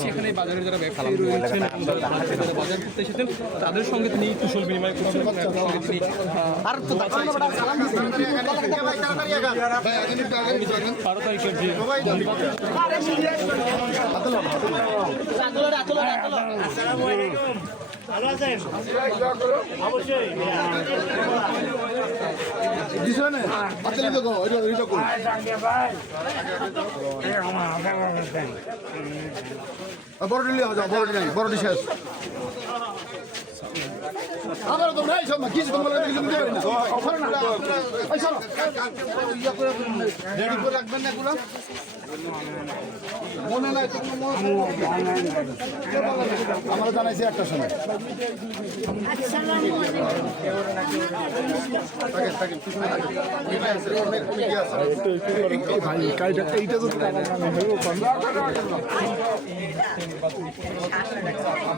দেখছি এখানে বাজারে যারা ব্যবসায়ী রয়েছেন, যারা বাজার করতে এসেছেন তাদের সঙ্গে তিনি কুশল বিনিময় করছেন এবং একই সঙ্গে তিনি বারো তারিখের যে ভালো আছেন? অবশ্যই বড় দিলে বড় শেষ আমার তো নাই সব কিছু তোমার রেডি করে রাখবেন না এগুলো মনে নাই আমরা জানাইছি একটা সময় ভাই এইটা তো